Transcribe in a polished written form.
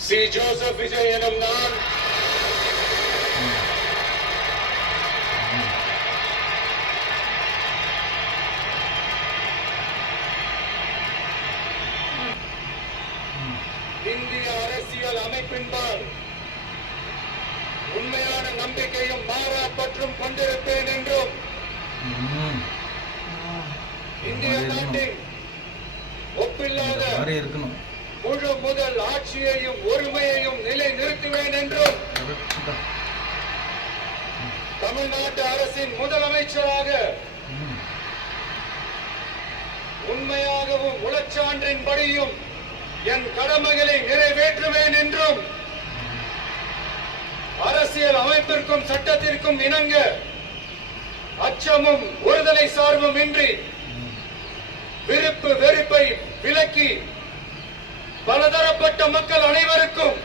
C Joseph Vijay எனும் நான் இந்திய அரசியல் அமைப்பின்பால் உண்மையான நம்பிக்கையும் மாறா பற்றும் கொண்டிருப்பேன் என்றும் இந்திய நாட்டின் ஒப்பில்லாத முழு முதல் ஆட்சியையும் ஒருமையையும் நிலை நிறுத்துவேன் என்றும் தமிழ்நாட்டு அரசின் முதலமைச்சராக உண்மையாகவும் உளச்சான்றின்படியும் என் கடமைகளை நிறைவேற்றுவேன் என்றும் அரசியல் அமைப்பிற்கும் சட்டத்திற்கும் இணங்க அச்சமும் ஒருதலை சார்பும் இன்றி விருப்பு வெறுப்பை விலக்கி பலதரப்பட்ட மக்கள் அனைவருக்கும்